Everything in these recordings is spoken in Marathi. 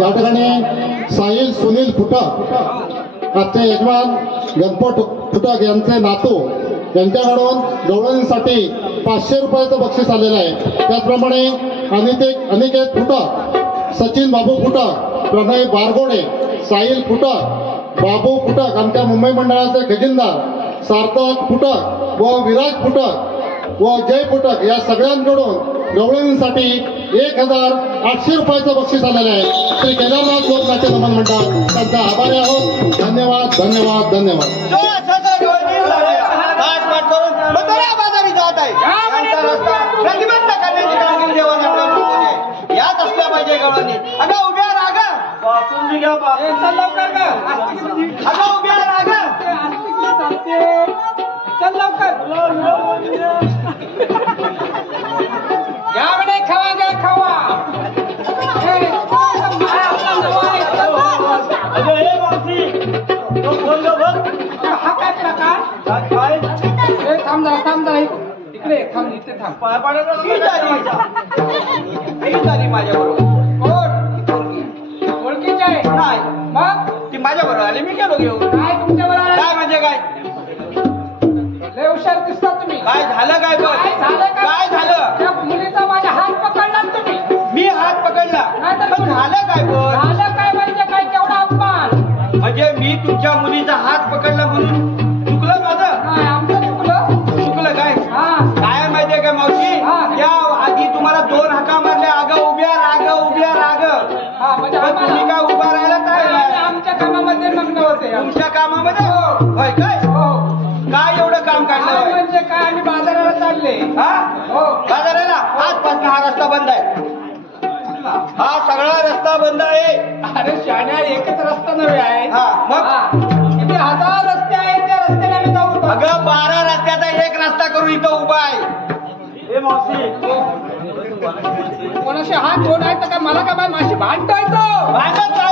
या ठिकाणी साहिल सुनील फुटक आजचे यजमान गणपत फुटक यांचे नातू यांच्याकडून गवळणीसाठी 500 रुपयाचं बक्षीस आलेलं आहे। त्याचप्रमाणे अनिकेत फुटक, सचिन बाबू फुटक, प्रणय बारगोडे, साहिल फुटक, बाबू फुटक आमच्या मुंबई मंडळाचे खजिनदार, सार्थक फुटक व विराज फुटक व जय फुटक या सगळ्यांकडून गवळणीसाठी 1800 रुपयाचं बक्षीस आलेलं आहे। श्री केदारनाथ लोकनाट्य नमन मंडळ त्यांचा आभारी आहोत। धन्यवाद धन्यवाद धन्यवाद। प्रतिबंध करण्याची कामगिरी देवाला यात असल्या पाहिजे गवळणी। अगं उभ्या रागा बासून घ्या चल लवकर ग। अगं उभ्या रागा चल लवकर याकडे खावा घ्या खावा। अगं हे बासी तो खोल बघ हा काय प्रकार काय इकडे थांब, इथे थांब. पाय पाडायला ही झाली माझ्याबरोबर. ओळखीची आहे नाही मग ती माझ्याबरोबर आली, मी गेलो घेऊन. काय तुमच्यावर आलं? काय म्हणजे काय? लय हुशार दिसता तुम्ही. काय झालं काय पण? काय झालं काय झालं? त्या मुलीचा माझा हात पकडला ना तुम्ही. मी हात पकडला, नाहीतर पण झालं काय पण? झालं काय म्हणजे काय केवढा अपमान? म्हणजे मी तुमच्या मुलीचा हात पकडला म्हणून चुकलं माझं? नाही आमचं चुकलं. चुकलं काय? हा काय माहितीये का मावशी, हा. या आधी तुम्हाला 2 हाका मारल्या, अगं उभ्या राग. हा म्हणजे पण तुम्ही आम्हाला काय उभा राहायला काय आम्ही आमच्या कामामध्ये मग्न होते. तुमच्या कामामध्ये? हो. होय काय? हो काय एवढं काम काय काढलं? म्हणजे काय आम्ही बाजाराला चालले. हा हो बाजाराला आजपासून हा रस्ता बंद आहे. हा सगळा रस्ता बंद आहे. अरे शाण्या एकच रस्ता नव्हे आहे. हा, मग? हा. किती 1000 रस्ते आहेत, त्या रस्त्याने आम्ही जाऊ शकतो. अगं 12 रस्त्याचा एक रस्ता करून इथं उभा आहे. कोणाशी हात कोण आहे तर काय मला काय माशी भांडतोय तो. भाजप आहे.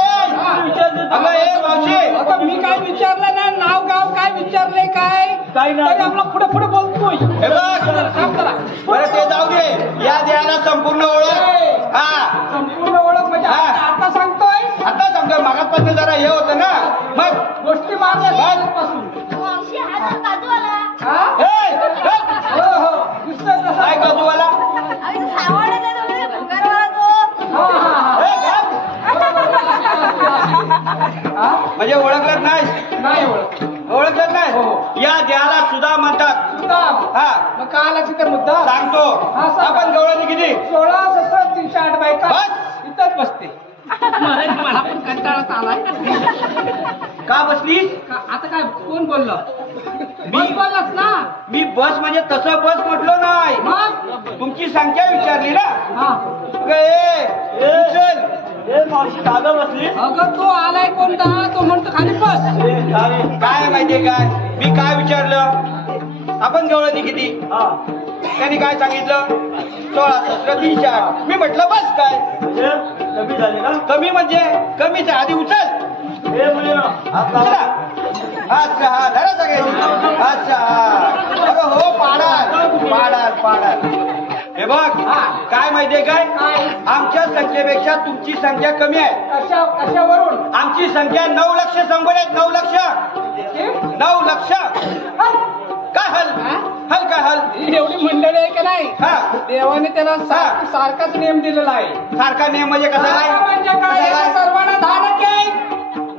अगं ए मावशी, आता मी काय विचारलं ना, नाव गाव काय विचारले काय तरी आपला पुढे पुढे बोलतोय. हे बघ, काम करा. बरं ते जाऊ दे, या द्यायला संपूर्ण ओळख. हा संपूर्ण ओळख म्हणजे हा. आता सांगतोय. आता समजा मागापासून जरा हे होतं ना, मग गोष्टी पासून हा ए, हो हो दिसतोय तसं. काय बाजूवाला? हा हा ए, गप. हा म्हणजे ओळखलंच नाही? नाही ओळख. ओळखलंच नाही? हो. या द्याला सुद्धा म्हणतात. मुद्दाम. हा मग का आला तिथे मुद्दा सांगतो. हा, सांग. आपण गवळणी किती? 16 17 308 बायका बस. इथंच बसते. मला पण कंटाळा आलाय. का बसलीस? आता काय कोण बोललं? बस बोललास ना. मी बस म्हणजे तसं बस म्हटलो नाही, मग तुमची संख्या विचारली ना. हा अगं, उचल. अगं तो आलाय कोणता तो म्हणतो खाली बस. काय माहितीये काय, मी काय विचारलं, आपण गवळणी किती? त्यांनी काय सांगितलं? 16 17 308. मी म्हटलं बस काय कमी झाले का? कमी म्हणजे कमीच आहे. आधी उचल. चला. अच्छा हा धरा सगळे. अच्छा अरे हो पाडाल. हे बघ काय माहितीये काय, आमच्या संख्येपेक्षा तुमची संख्या कमी आहे. कशावरून? आमची संख्या 9 लक्ष संबळ आहेत. 9 लक्ष. 9 लक्ष. काय हल काय हल? ही एवढी मंडळी आहे का नाही? हा देवाने त्याला सारखाच नियम दिलेला आहे. सारखा नियम म्हणजे कसा काय? म्हणजे काय? सर्वांना 10 टक्के आहे.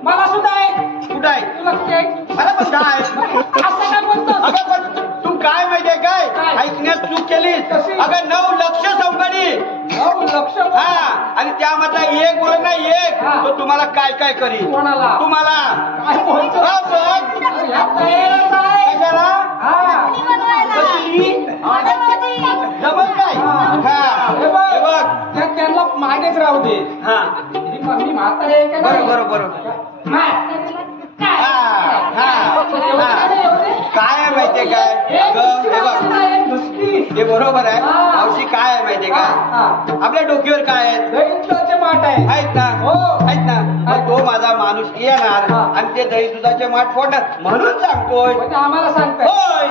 मला सुद्धा आहे. कुठं आहे? तुला किती आहे? मला पण 10 आहे. असं काय बोलतो? अगं पण तू काय माहितीये काय, ऐकण्यात चूक केलीस. कशी? अगं 9 लक्ष संबळी. 9 लक्ष. हा आणि त्यामधला एक बोल ना एक, हा. तो तुम्हाला काय काय करील? कोणाला? तुम्हाला. काय बोलतो? हा, बघ. ह्या तयारच आहे. कशाला? हा. कशी? जमत काय? हा हे हे बघ. बघ. त्यांना मागेच राहू दे. हा मी म्हातारे आहे का नाही? बरोबर. हा. काय आहे माहितीये काय, अगं हे बघ, हे बरोबर आहे. मावशी काय आहे माहितीये काय, आपल्या डोक्यावर काय आहेत? दहीचे माठ आहे. आहेत ना? हो. आहेत ना? मग तो माझा माणूस येणार आणि ते दही दुधाचे माठ फोडणार म्हणून सांगतोय. म्हणजे आम्हाला सांगताय होय.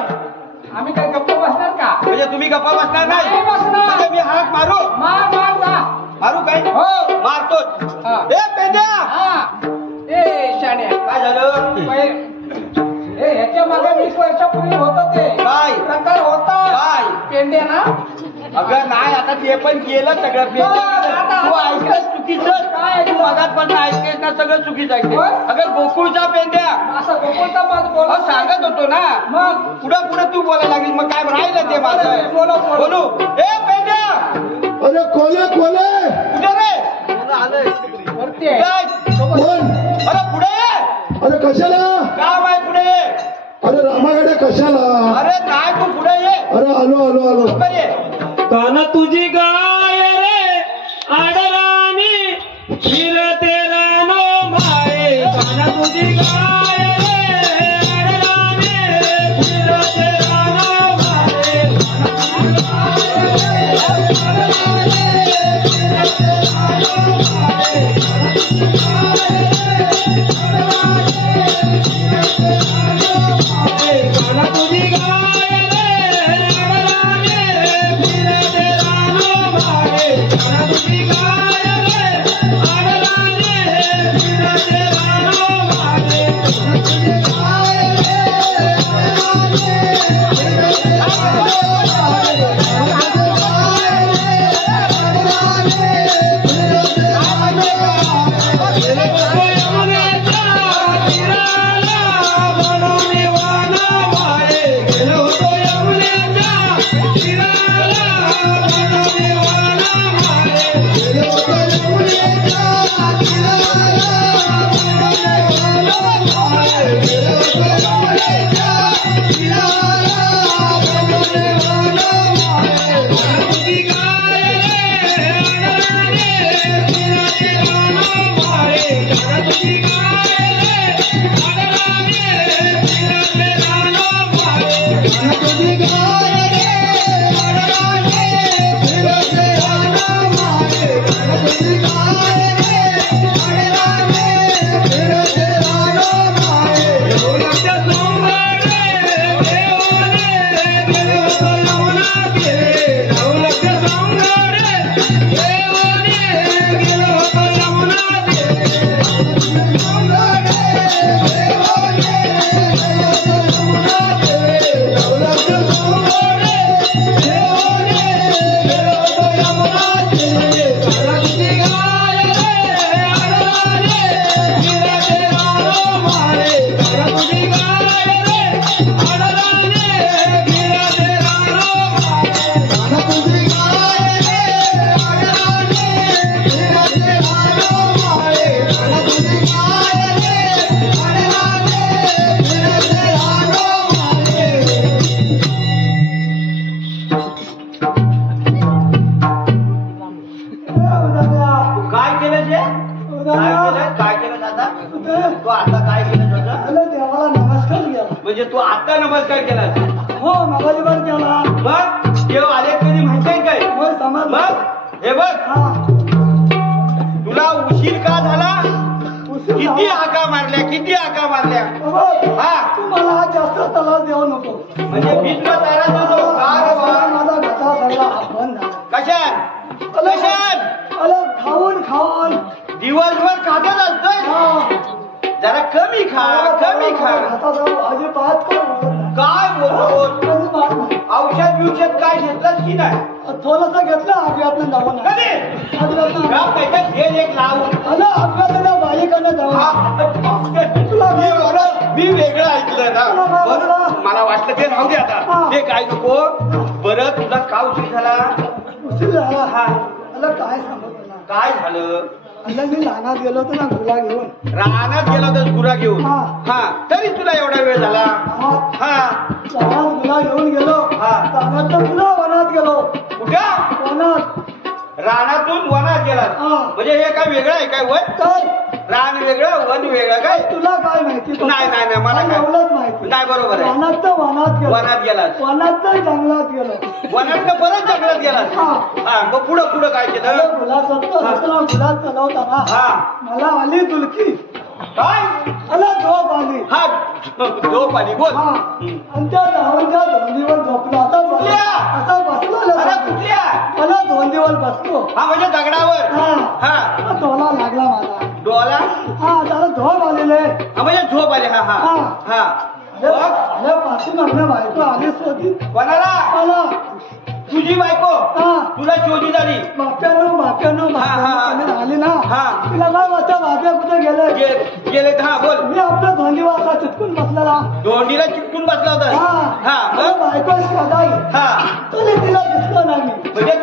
आम्ही काय गप्प बसणार का? म्हणजे तुम्ही गप्पा बसणार नाही? नाही बसणार. म्हणजे मी हाक मारू मार जा. मारू काय? हो. मारतोच. हा. ए पेंड्या, हा. ए शाण्या काय झालं? ह्याच्या मागे 20 वर्षापूर्वी होतं ते काय? प्रकार होता. काय? पेंड्या ना. अगं नाही, आता ते पण केलं सगळं. आता- तू ऐकलंस चुकीचं. काय? तू मगात पण ऐकतेस ना, सगळं चुकीचं ऐकते. होय? अगं गोकुळचा पेंड्या असं गोकुळचा माझं अहो, बोलत सांगत होतो ना. मग पुढे तू बोलायला लागलीस, मग काय राहिलं ते माझं. बोलू. ए पेंड्या, अरे कोले कुठे रे? वरती काय? कोण? अरे पुढे ये. अरे कशाला? काम आहे पुढे ये. अरे रामाकडे कशाला? अरे नाही, तू पुढे ये. अरे आलो लवकर ये. काना तुझी गाय रे आडराणी फिरते रानो माये. काना तुझी गाय रे आडराणी फिरते रानो माये. काना तुझी गाय रे आडराणी तू आता काय केलं तुझं? देवाला नमस्कार केला. म्हणजे तू आता नमस्कार केला? हो नमस्कार केला. मग देव आले कधी माहिती आहे काय? हो समज. मग हे बघ तुला उशीर का झाला? किती हाका मारल्या, किती हाका मारल्या. हा तू मला जास्त तलाव देऊ नको. म्हणजे भीष्म तारा देतो माझा गटा सगळा बंद झाला. कशात कशात? अरे खाऊन खाऊन दिवसभर खातच असतोय. जरा कमी खा, कमी खा. अजिबात काय बोलतो? औषध बिवषध काय घेतलंस की नाही? थोडस घेतलं आपल्यातून जाऊन कधी तेल एक लावून आपल्याला बाईकडनं जाऊन तुला मी वेगळं ऐकलं ना. बरं मला वाटलं ते राहू दे आता, ते काय नको. बरं तुला का उशीर झाला? उशीर झाला. हा काय सांगत तुला? काय झालं? मी रानात गेलो होतो ना गुरा घेऊन. रानात गेला होता गुरा घेऊन? हा तरी तुला एवढा वेळ झाला? हा रानात गुरा घेऊन गेलो. रानात तुला वनात गेलो. कुठं? वनात. रानातून वनात गेला म्हणजे हे काय वेगळं आहे काय? वन तर रान वेगळं वन वेगळं काय? तुला काय माहिती? नाही नाही नाही मला काय एवढंच माहिती. नाही बरोबर आहे. वनात तर वनात गेलो. वनात गेला. वनात तर जंगलात गेलो. वनात परत जंगलात गेला. हा मग पुढं पुढं काय केलं? गुलाब गुलाब चढवताना मला आली दुलकी. काय आला झोप आली. हा झोप आली बोल. आणि त्या धावांच्या धोंडीवर झोपलो. आता असा बसलो कुठल्या? मला धोंडीवर बसलो. हा म्हणजे दगडावर. हा डोला लागला माझा. डोला? हा त्याला झोप आलेले. हा म्हणजे झोप आली. हा हा हा अरे पाठीमागनं बायको आली होती. कोणाला? मला. तुझी बायको तुला शोधी झाली? बाप्यानो आली ना. तिला काय वाटतं बाप्या कुठे गेले? हा बोल. मी आपल्या धोंडीवर असा चिटकून बसलेला. धोंडीला चिटकून बसला होता? बायको शोधाई. तरी तिला दिसलं नाही. म्हणजे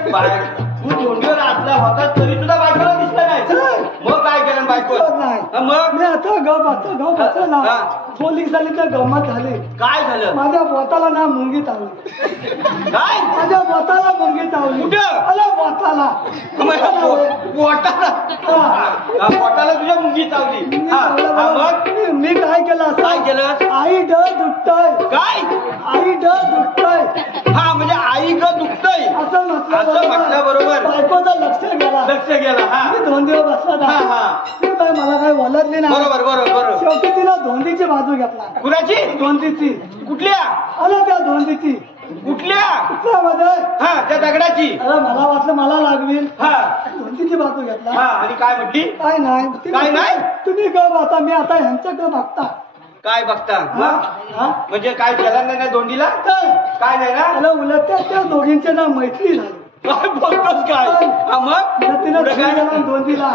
तू धोंडीवर असला होता तरी तुला बायकोला दिसला नाही? मग काय केलं बायको? नाही. मग मी आता गप बसला. पोलीस झाली तर गमत झाली. काय झालं? माझ्या बोटाला ना मुंगी चावली. काय? माझ्या बोटाला मुंगी चावली. कुठं? अरे बोटाला. पोटाला तुझ्या मुंगी चावली. मग मी काय केलं? काय केलं? आई दुखतय. काय? आई दुखतय. हा म्हणजे आई ग दुखतय असं म्हटलं बरोबर. बायकोचं लक्ष गेला. मी धोंडीवर बसला. काय मला काय बोलतली ना. बरोबर बरोबर. शेवटी तिला धोंडीची बाजू घेतला. कुणाची? धोंडीची. कुठल्या? अरे त्या धोंडीची. कुठल्या? मध्ये हा त्या दगडाची. अरे मला वाटलं मला लागवील. हा धोंडीची बाजू घेतला. आणि काय म्हटली? काय नाही. काय नाही? तुम्ही गप आता मी आता ह्यांच्याकडे बघता. काय बघता? म्हणजे काय केलं नाही ना धोंडीला? काय नाही ना? मला उलट त्या दोघींचे ना मैत्री झाली. काय बोलतोस काय? मग तिला धोंडीला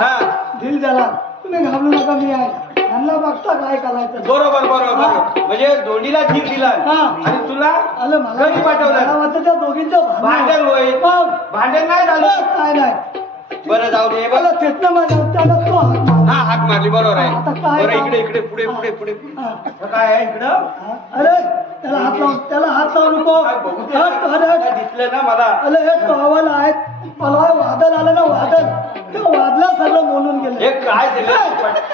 ढील झाला. तुम्ही घाबरू नका मी आहे. ह्यांना बघता काय करायचं. बरोबर बरोबर. म्हणजे धोंडीला जीव दिला आणि तुला घरी पाठवलं. मला वाटतं त्या दोघींचं भांडण होईल. भांडण नाही झालं? काय नाही. बरं जाऊ दे. मला तिथनं माझ्या त्याला तो हा हाक मारली बरोबर आहे. आता काय बरं काम? इकडे इकडे पुढे पुढे पुढे आता काय आहे इकडं? अरे त्याला हात लावू नको. काय बघू दे. हट, हट, हट. काय दिसलं ना मला. अरे हे टॉवल आहेत. मला वादळ आलं ना वादळ ते वादला सगळं बोलून गेलं. हे काय दिलं?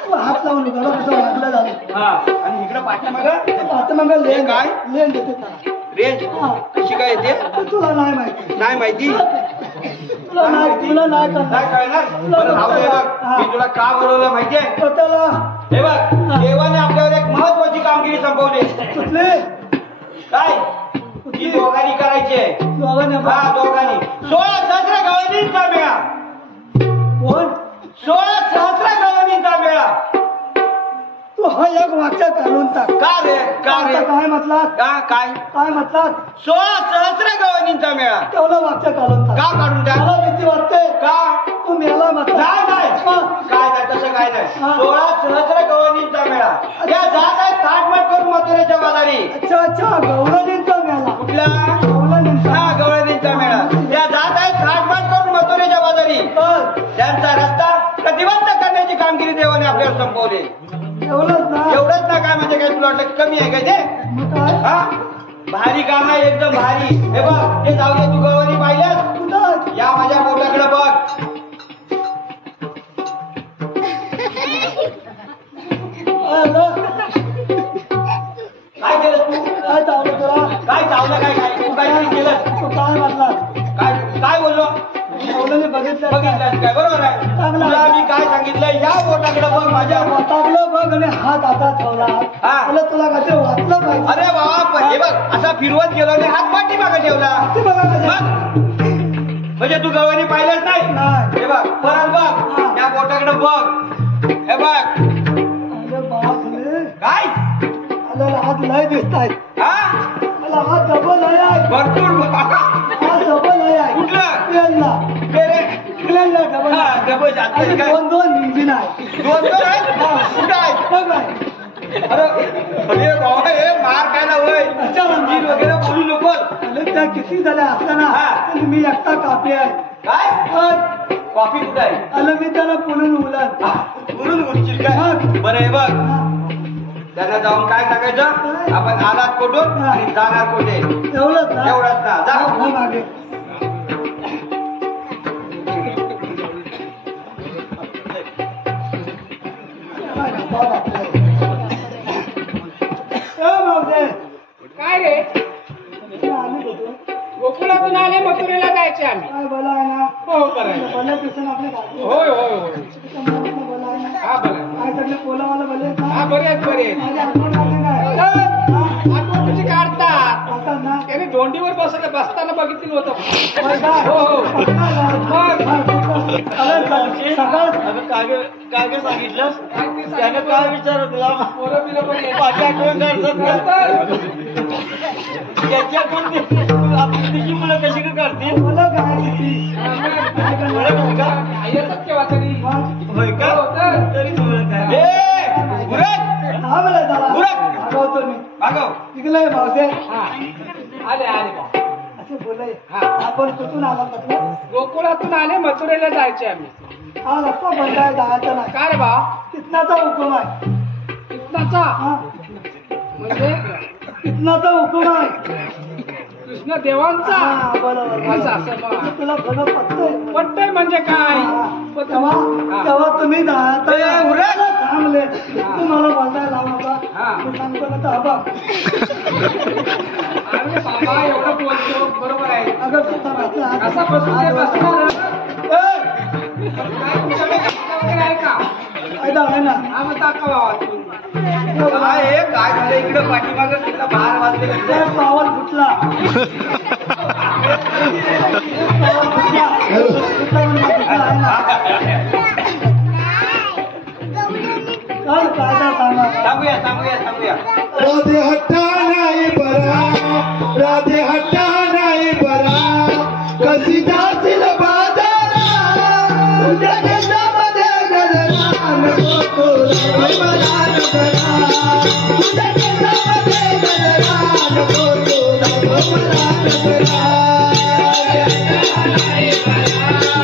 तू हात लावू नको कसं वादलं झालं. हा आणि इकडं पाठीमागं पाठीमागं हे काय? लेन देते त्याला. रेंज हा. कशी काय येते? ते तुला नाही माहिती. नाही माहिती. तुला नाही काय करणार. कळणार? बरं राहू दे बघ. मी तुला का बोलवलं माहितीये? तर त्याला हे बघ देवाने आपल्यावर एक महत्वाची कामगिरी संपवली. कुठले काय? ही दोघांनी करायची आहे. दोघांनी हा दोघांनी 16 सहस्र गवळणींचा मेळा. कोण 16 सहस्र गवळणींचा मेळा. तू हा एक वाक्य काढून टाक. का रे का रे आता काय म्हटला का काय काय म्हटला 16 सहस्र गवळणींचा मेळा. तेवढं वाक्य काढून टाक. का काढून द्या? मला भीती वाटते का तू मेला म्हटला. नाही नाही हा. काय नाही तसं काय नाही. हा. 16 सहस्र गवळणींचा मेळा. त्या जात आहेत थाटमाट करून मथुरेच्या बाजारी. अच्छा अच्छा गवळणींचा मेला. कुठला? गवळणींचा. हा गवळणींचा मेळा. त्या जात आहेत थाटमाट करून मथुरेच्या बाजारी. त्यांचा रस्ता प्रतिबंध करण्याची कामगिरी देवाने आपल्यावर संपवली. एवढंच ना. एवढंच ना काय म्हणजे काय तुला वाटलं कमी आहे काय ते? मग काय हा भारी काम आहे एकदम भारी. हे बघ ते जाऊ दे तू गवळणी पाहिल्यास? कुठं या माझ्या बोटाकडे बघ. आलं? काय केलं तू? काय चावलं तुला काय चावलं काय काय तू काय केलं? तू काय म्हटला काय काय बोललो? गवळणी बघितलं बघितलं काय बरोबर आहे. चांगलं आहे. तुला मी काय सांगितलं या बोटाकडे बघ माझ्या. टाकलं बघ आणि हात हातात ठेवला. हा. मला तुला काहीतरी वाचलं पाहिजे. अरे बाबा पण हे बघ असा फिरवत गेलो आणि हात पाठी मागे ठेवला. ते बघा कसं. मग? म्हणजे तू गवळणी पाहिलंच नाही? नाही. हे बघ परत बघ हा. त्या बोटाकडे बघ. हे बघ अरे बापरे. काय आलं हात लय दिसतायत. हा मला हात डबल आहे. भरपूर हात डबल आहे. कुठलं? प्लेनला. प्लेनला डबल हा, आहे. डबल जात आणि काय? दोन इंजिन आहे. दोन आहेत? हा. कुठं आहेत? बघ आहे. अरे बाबा हे मार काय ना होय. अच्छा इंजिन वगैरे बोलू नको. अरे त्या किती झाल्या असताना हा. आणि मी एकटा कापी आहे. काय पण कॉफी कुठं आहे? आलं मी त्याला बोलून उलट. म्हणून उडशील काय? बरं हे बघ त्यांना जाऊन काय सांगायचं? आपण आलात कुठून आणि जाणार कुठे एवढंच ना. एवढंच ना. जा. हो मागे. काय रे गोकुळातून आले मथुरेला जायचे आम्ही. काय बोला आहे ना. हो करायला बोलल्या दिसून आपल्या बाजू. होय होय होय. बोला आहे ना. हा बोला. काय सगळे पोलावाला बोलले ना. हा बरे आहेत बरे. माझ्या आठवण आले काय? आठवण तुझी काढतात. काढतात ना. त्याने दोंडीवर बसताना बघितलं होतं. हो हो. सकाळ काय काय सांगितलं? त्यानं काय विचारलं तुला? माझ्या आठवण काढतात. त्याच्याकडून तुझी मुलं कशी काय करतील? मला काय किती येतात केव्हा तरी. होय का? तरी तुला काय? हा मला झाला उरक. आगवतो मी. मागव. तिकडे भावसे आले आले असे बोलाय. आपण कुठून आला म्हटलं? गोकुळातून आले मथुरेला जायचे आम्ही. हा रस्ता बंद आहे जायचा नाही. काय रे बा कितनाचा हुकुम आहे? कृष्णाचा हा म्हणजे कितनाचा हुकुम आहे? कृष्ण देवांचा. हा बरोबर असं असं बा. तुला खरं पटतंय? पट्टय म्हणजे काय? तेव्हा तुम्ही थांबले. तू मला बोलताय लावू नका. हा. मी सांगतो ना तर बघ. अरे बाबा एवढं बोलतो बरोबर आहे. अगं स्वतः राहते. असा बसून ते बसणार. काय तुमच्याकडे कपडा वगैरे आहे का? आहे ना. हा मग दाखवा बाबा तुम्ही. काय आहे? काय झालं इकडे पाठीमागं तिथला बाहेर वाजले ते पावल फुटला. पावल फुटला. फुटला आहे ना. चल कायदा सांगा. सांगूया सांगूया सांगूया. राधे हट्टा नाही बरा, राधे हट्टा नाही बरा, कशी जातील बाजारा तुझ्या केसामध्ये गजरा नको तुला मला नकरा, तुझ्या केसामध्ये गजरा नको तुला मला नकरा. नाही बरा,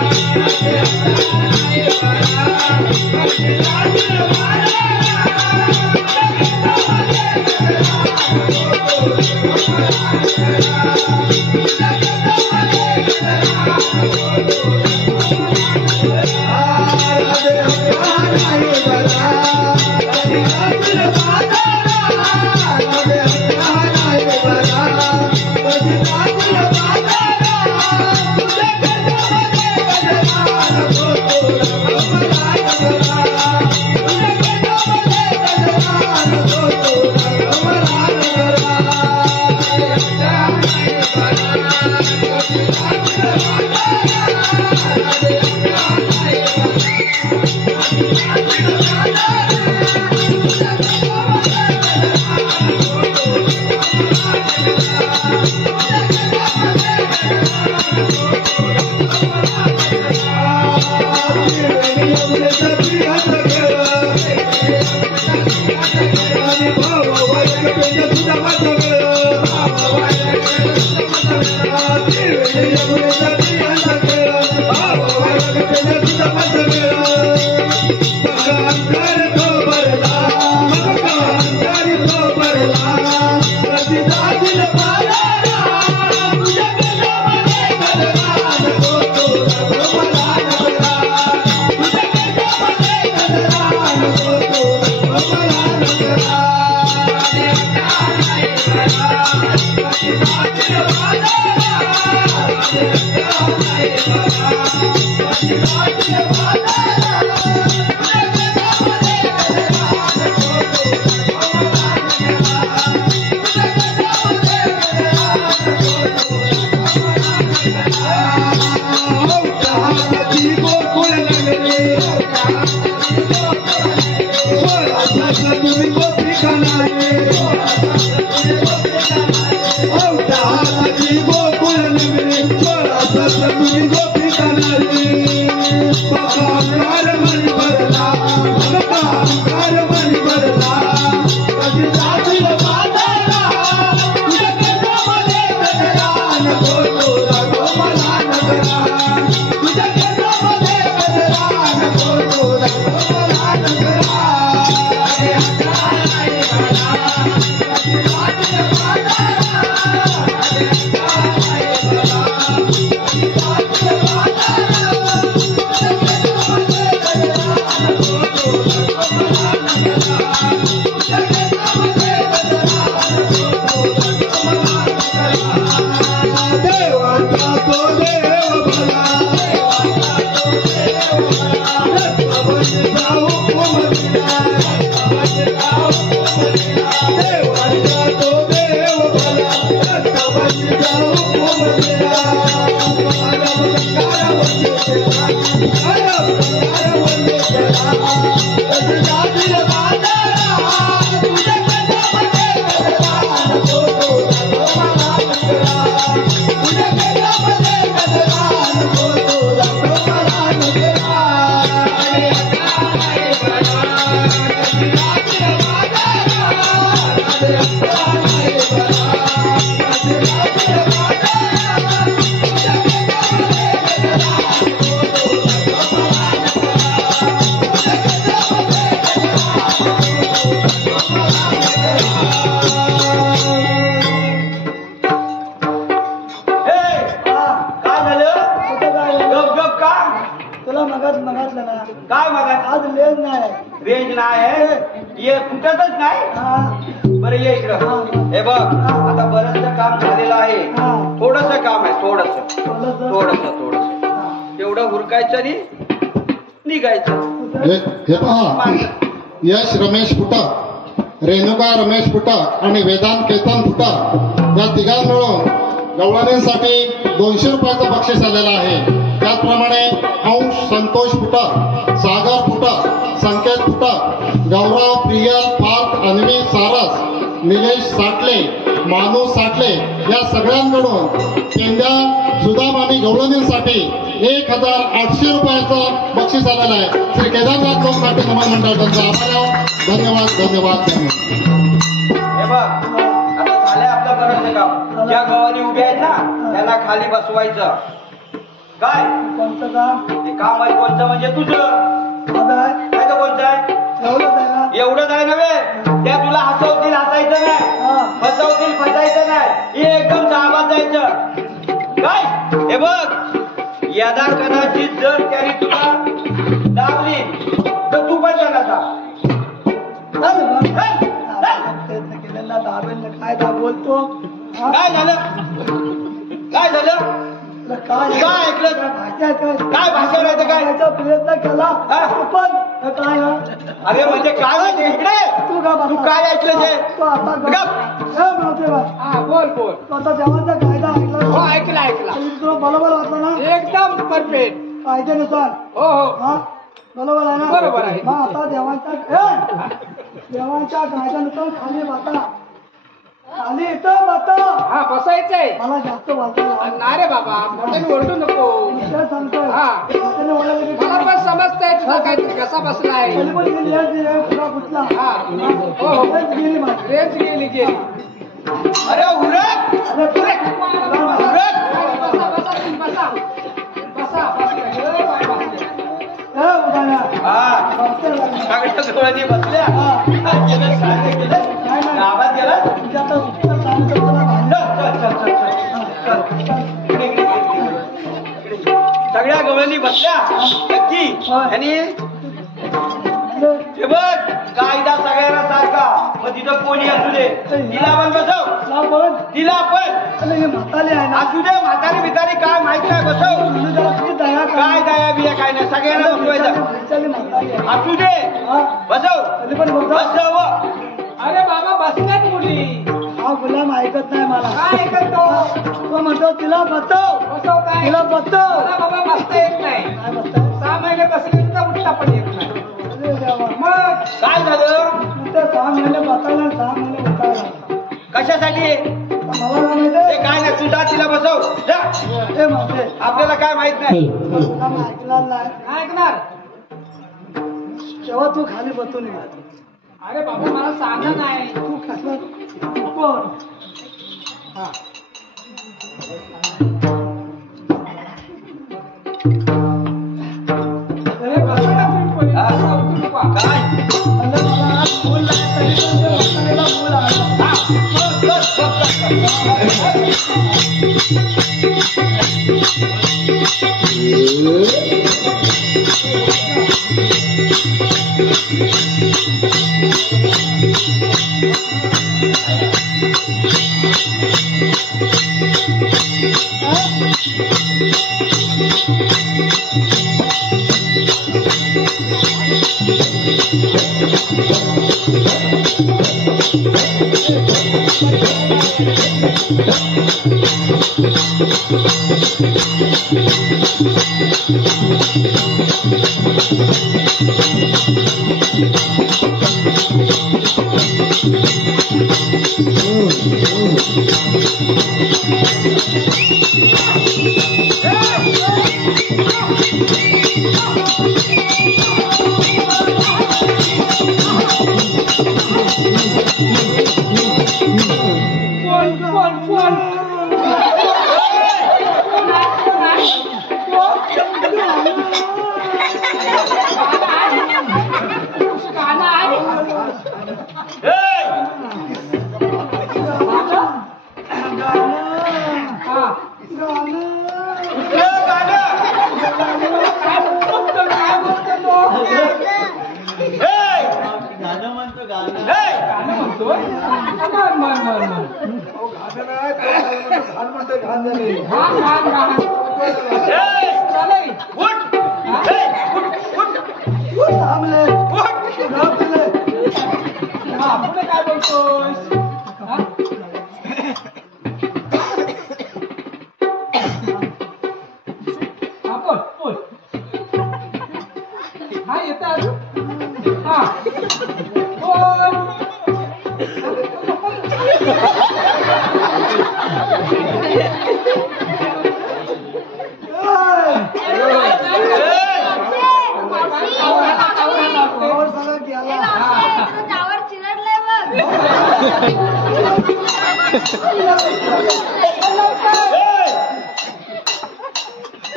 काय बघा आज रेंज नाही रेंज नाही ये कुठतच नाही बरं ये इकडं हे बघ आता बरंचसं काम झालेलं आहे थोडस काम आहे थोडस तेवढं हुरकायचं आणि निघायचं हे पहा यश रमेश फुटक रेणुका रमेश फुटक आणि वेदांत केतन फुटक या तिघां मिळून गवळणींसाठी 200 रुपयाचं बक्षीस आलेलं आहे. त्याचप्रमाणे अंश संतोष फुटक, सागर फुटक, संकेत फुटक, गौरव प्रियल पार्थ अन्वी सारस, निलेश साटले, मानू साटले या सगळ्यांकडून पेंड्या सुदामामी गवळणींसाठी 1800 रुपयाचं बक्षीस आलेलं आहे. श्री केदारनाथ लोकनाट्य नमन मंडळ त्यांचा आभार. धन्यवाद धन्यवाद धन्यवाद. हे बघ आता झालंय आपलं बरंच काम. ज्या गावाने उभे आहेत ना त्यांना खाली बसवायचं. काय कोणतं काम ते काम आहे कोणतं म्हणजे तुझं काय तर कोणतं आहे एवढंच आहे नव्हे. त्या तुला हसवतील हसायचं नाही, फसवतील फसायचं नाही, हे एकदम सामात जायचं. काय हे बग यदा कदाचित जर त्याने तुला दाबली तर तू पण त्याला प्रयत्न केलेला दाबेल काय दा बोलतो काय झालं काय झालं काय ऐकलं काय भाषा नाही काय प्रयत्न केला पण काय अरे म्हणजे काय माहिती इकडे तू काय ऐकलं ते बोल बोल आता देवाचा कायदा ऐकला हो ऐकला तुला बरोबर वाटला ना एकदम परफेक्ट कायद्यानुसार हो हो बरोबर आहे ना बरोबर आहे. मग आता देवांच्या कायद्यानुसार खाली बसा खाली इथं बसा हा बसायचंय मला जास्त वाटतं ना रे बाबा मोठ्याने ओरडू नको. सांगतोय हा मला पण समजतंय तुझा काहीतरी कसा बसलाय. कुठला हा हो हो रेंज गेली अरे उरक उरक उरक सगळ्या जवळनी बसल्या गावात गेला सगळ्या गवळणी बसल्या नक्की आणि हे बघ कायदा सगळ्यांना सारखा मग तिथं कोणी असू दे तिला पण बसव तिला पण असू दे म्हातारी बितारी काय माहित नाही बसव काय दया बिया काय नाही सगळ्यांना बसवायचं असू दे बसव बसव अरे बाबा बसण्यात मुली हा गुलाम ऐकत नाही मला काय ऐकतो तो म्हणतो तिला बसव बसव काय तिला बसव मला बाबा बसता येत नाही काय बसताय 6 महिने बसले तर उठता पण येत नाही अरे देवा. मग काय झालं नुसतं 6 महिने बसायला 6 महिने उठायला कशासाठी मला काय ते माहिती काय नाही तुझा तिला बसव जा हे माहिती आपल्याला काय माहित नाही गुलाम ऐकला नाही काय ऐकणार तेव्हा तू खाली बसून ये. अरे बाबा मला सांगा नाही तू कसला कोण हा अरे बसा ना तुम्ही कोणी हा. उठू नका. काय म्हणजे मला आज फुल लागत तरी पण ते बसलेला फुल आला हा, बस, बस, बस.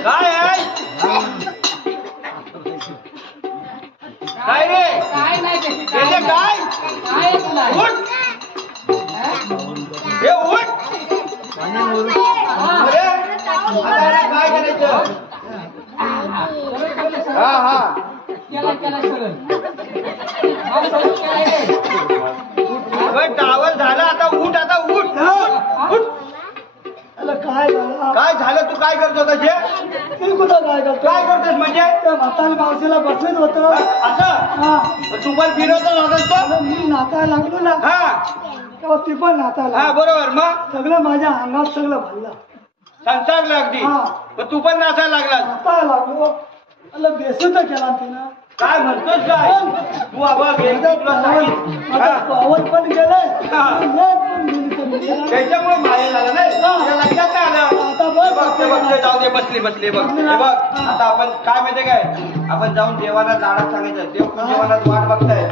काय आहे काय रे काय नाही त्याची काय त्याचे काय कायच नाही उठ हे उठ अरे आता काय करायचं हा हा केला सरळ हा सरळ केलाय रे टावर झाला आता उठ उठ काय झालं काय झालं तू काय करतो त्याचे मी कुठं काय करतो काय करतोस म्हणजे त्या म्हातारी मावशीला बसवीत होतं असं हा तू पण फिरवतो होतास तो आता मी नाचायला लागलो ना हा तेव्हा ती पण नाचायला हा बरोबर मग सगळं माझ्या अंगात सगळं भरलं संसारला अगदी हा. मग तू पण नाचायला लागला नाचायला लागलो अला बेसूच केला तिनं काय म्हणतोस काय तू बघ एकदा तुला सांगितलं माझा हा. पावर पण गेलाय हा. लेट पण गेली तर गेला. त्याच्यामुळे माया झाला नाही हा. तुला लक्षात नाही आलं आता बघ बघ जाऊ दे बसली बघ हे बघ आता आपण काय माहितीये काय आपण जाऊन देवाला लाडात सांगायचं देव पण देवाला वाट बघताय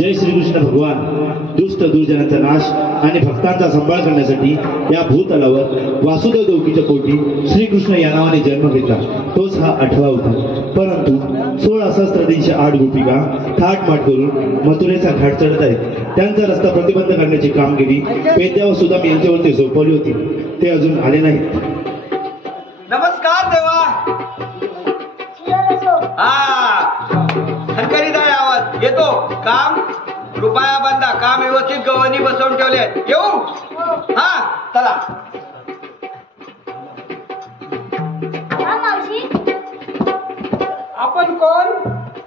जय श्रीकृष्ण भगवान दुष्ट दुर्जनाचा नाश आणि भक्तांचा सांभाळ करण्यासाठी या भूतलावर वासुदेव देवकीच्या पोटी श्रीकृष्ण या नावाने जन्म घेतला. तोच हा 8वा होता. परंतु 16,308 गोपिका थाटमाट करून मथुरेचा घाट चढत आहेत. त्यांचा रस्ता प्रतिबंध करण्याची कामगिरी पेद्या व सुदाम यांच्यावरती सोपवली होती. ते अजून आले नाहीत. नमस्कार देवा. हलकरीदार आवाज येतो. काम रुपया बंदा काम व्यवस्थित गवणी बसवून ठेवले. येऊ हा चला. आपण कोण?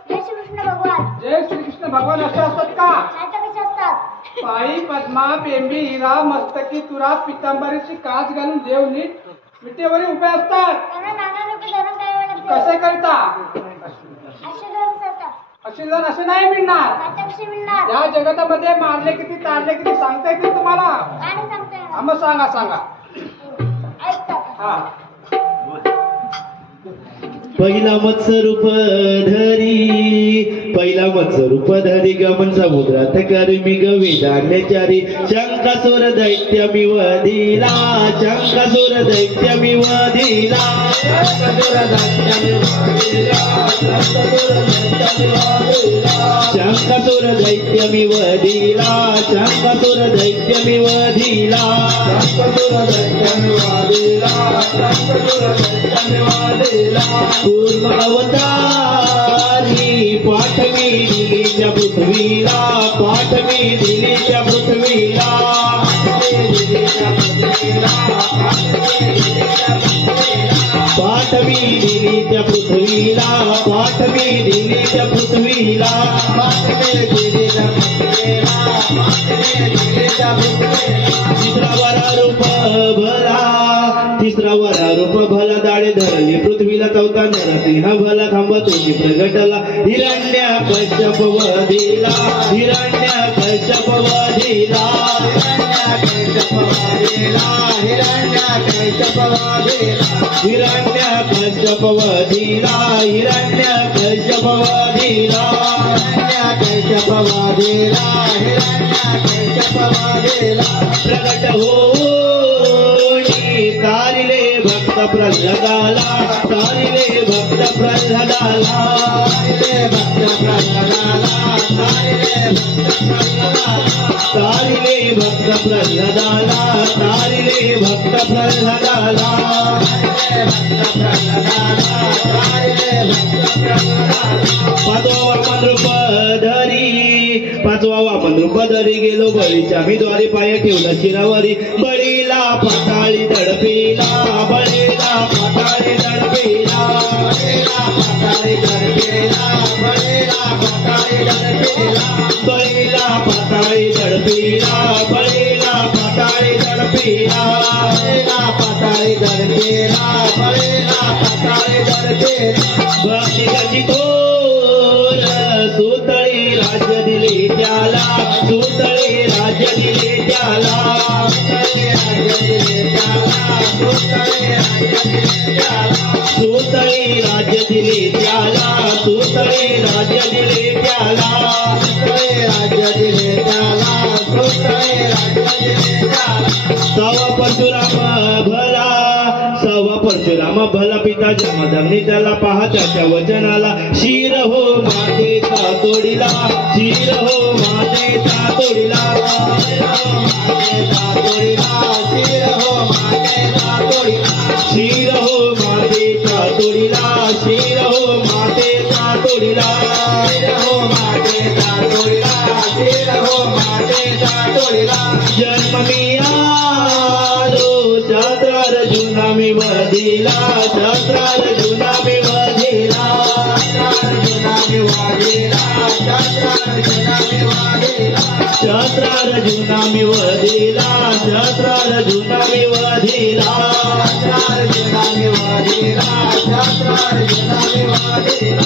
जय श्रीकृष्ण भगवान. जय श्रीकृष्ण भगवान असे असतात का? नाहीतर कसे असतात? पायी पद्मा बेंबी हिरा मस्तकी तुरा पितांबरीची काच घालून देव नीट विटेवरी उभे असतात. कसे करता असे जण असे नाही मिळणार. या जगतामध्ये मारले किती तारले किती सांगता येतील तुम्हाला? मग सांगा सांगा. हा पहिला मत्स्यरूप धरी पहिला मत्स्यरूप धरी गमन समुद्रात कर्मी गविदान्यचारी शंकासुर दैत्य मी वधिला शंकासुर दैत्य मी वधिला शंकासुर दैत्य मी वधिला शंकासुर दैत्य मी वधिला शंकासुर दैत्य मी वधिला शंकासुर दैत्य मी वधिला पूर्ण अवतारी पाठवी दिलीच्या पृथ्वीला पाठवी दिलीच्या पृथ्वीला पाठवी दिलीच्या पृथ्वीला पाठवी दिलीच्या पृथ्वीला तिसरा वरा रूप भला तिसरा वरा रूप भला दाडे धरली पृथ्वीला चौथा नरसिंह भला खांब तुझी प्रगटला हिरण्य कश्यप वधिला हिरण्य कश्यप वधिला हिरण्य कश्यप वधिला हिरण्य कश्यप वधिला प्रगट होऊनी तारिले भक्त प्रल्हादाला तारिले भक्त प्रल्हादाला तारिले भक्त प्रल्हादाला तारिले भक्त प्रल्हादाला पाचवा वामन रूप धरी पाचवा वामन रूप धरी गेलो बळीच्या मी द्वारी पाय ठेवला शिरावरी बळीला पाताळी दडपेला बळीला पाताळी दडपेला बळीला पाताळी दडपेला बळीला पाताळी दडपेला बळीला पाताळी दडपेला बळीला पाताळी दडपेला बळीला पाताळी दडपेला बळीला पाताळी दडपेला भक्ती गती थोर सुतळी राज्य दिले त्याला सुतळी राज्य दिले त्याला सुतळी राज्य दिले त्याला सुतळी राज्य दिले त्याला सवा परशुराम भला सवा परशुराम भला पिता जमदग्नी त्याला पहा त्याच्या वचनाला शिर हो मातेचा तोडीला शिर हो मातेचा तोडीला शिर हो मातेचा तोडीला शिर हो मातेचा तोडीला शिर हो मातेचा तोडीला शिर हो मातेचा तोडीला शिर हो मातेचा तोडीला शिर हो मातेचा तोडीला जन्म मी आलो शास्त्रार जुना मी वधिला शास्त्रार जुना मी वधिला जुना मी वधिला शास्त्रार जुना मी वधिला शास्त्रार जुना मी वधिला शास्त्रार जुना मी वधिला शास्त्रार जुना मी वधिला शास्त्रार जुना मी वधिला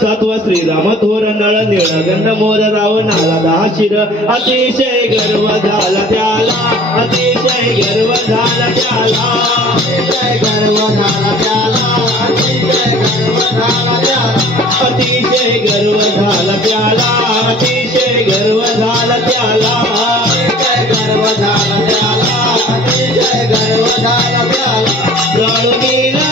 सातवा श्रीराम थोर नळ निळ गंध मोर रावणाला दहा शिर अतिशय गर्व झाला त्याला अतिशय गर्व झाला त्याला अतिशय गर्व झाला त्याला अतिशय गर्व झाला त्याला अतिशय गर्व झाला त्याला अतिशय गर्व झाला त्याला अतिशय गर्व झाला त्याला अतिशय गर्व झाला त्याला गळुनीला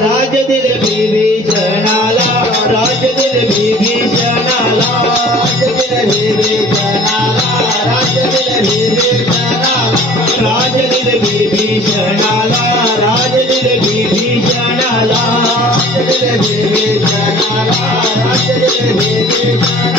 राज दिल विभीषणाला राज दिल विभीषणाला राज दिल विभीषणाला राज दिल विभीषणाला राज दिल विभीषणाला राज दिल विभीषणाला राज दिल विभीषणाला राज दिल विभीषणाला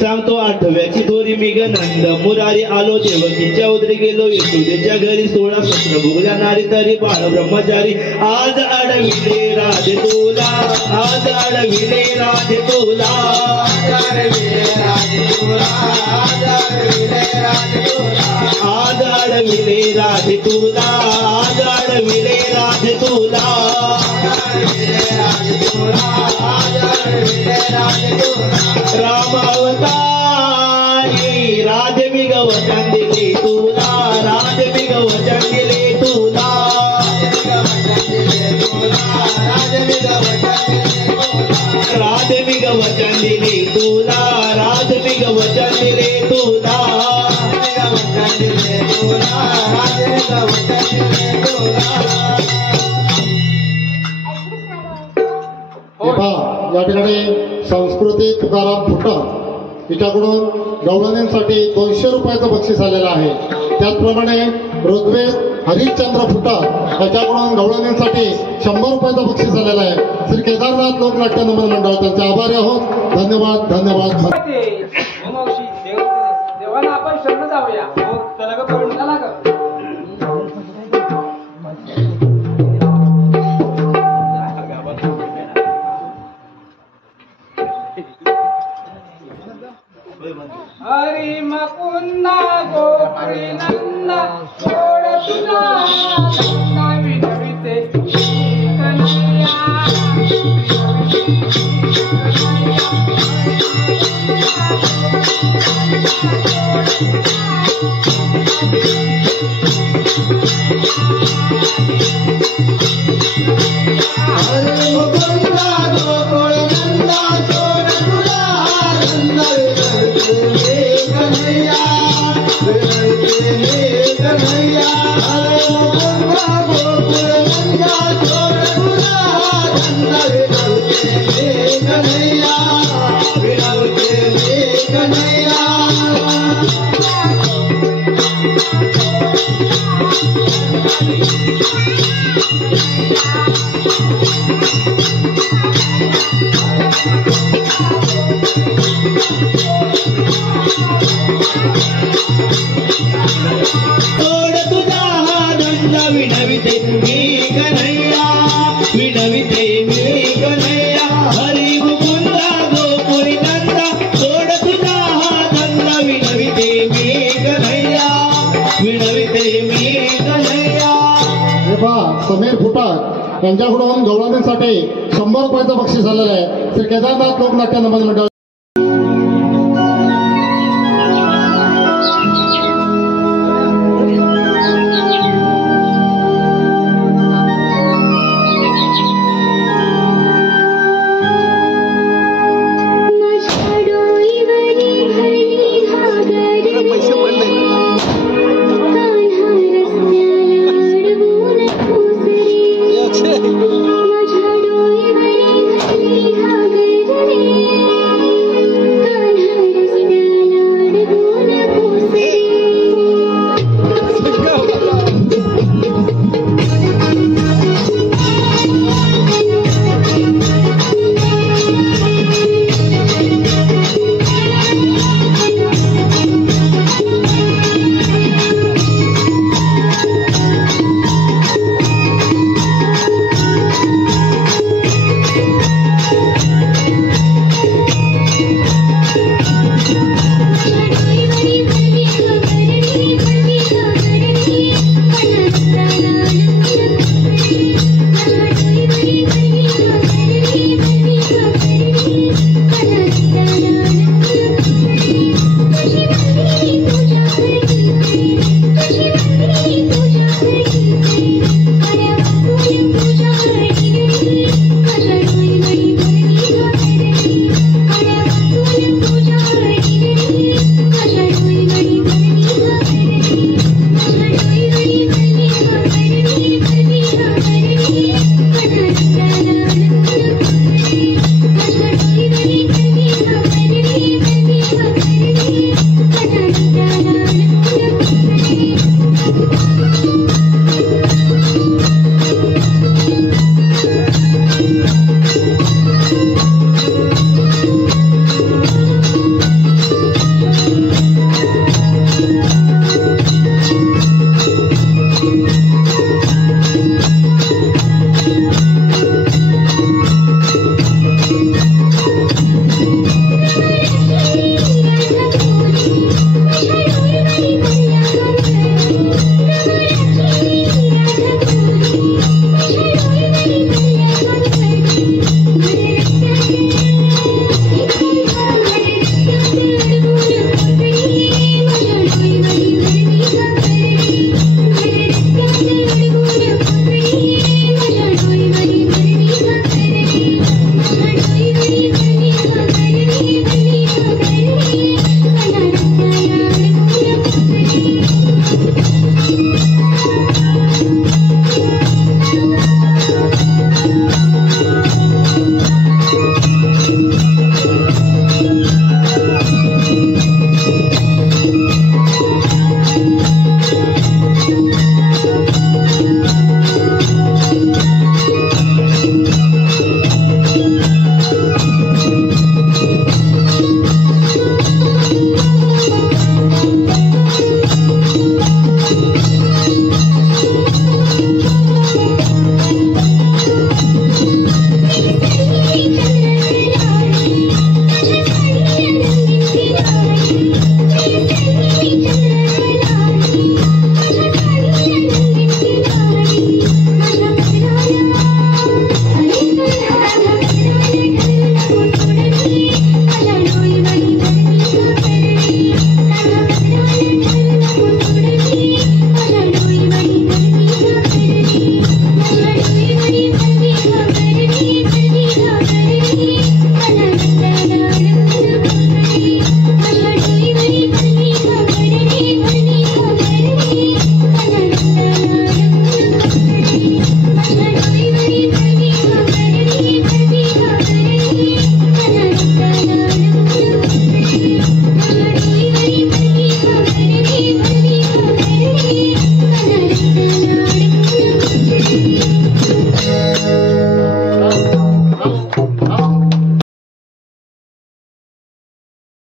सांगतो आठव्याची थोरी मी ग नंद मुरारी आलो देवकीच्या उदरी गेलो यशोदेच्या घरी 16 सत्र भोगल्या नारी तरी बाळ ब्रह्मचारी आज अडविले राधे तुला आज अडविले राधे तुला आज अडविले राधे तुला आज अडविले राधे तुला आज अडविले राधे तुला आज अडविले राधे तुला राम अवतारी राधे मी गवचन दिले तुला राधे मी गवचन दिले तुला राधे मी गवचन दिले तुला राधे मी गवचन दिले तुला या ठिकाणी संस्कृती तुकाराम फुटा हिच्याकडून गवळणींसाठी 200 रुपयाचं बक्षीस आलेलं आहे. त्याचप्रमाणे ऋग्वेद हरिश्चंद्र फुटा याच्याकडून गवळणींसाठी 100 रुपयाचं बक्षीस आलेलं आहे. श्री केदारनाथ लोकनाट्य नमन मंडळ त्यांचे आभारी आहोत. धन्यवाद धन्यवाद. देवाला आपण शरण जाऊया. चला ग पळून चला ग. हरी मकुंदा गोकुळी नंदा सोड तुला नवी नवीते कन्हैया समीर फुटा यांच्याकडून गवळणींसाठी 100 रुपयाचं बक्षीस आलेलं आहे. श्री केदारनाथ लोकनाट्य नमन मंडळ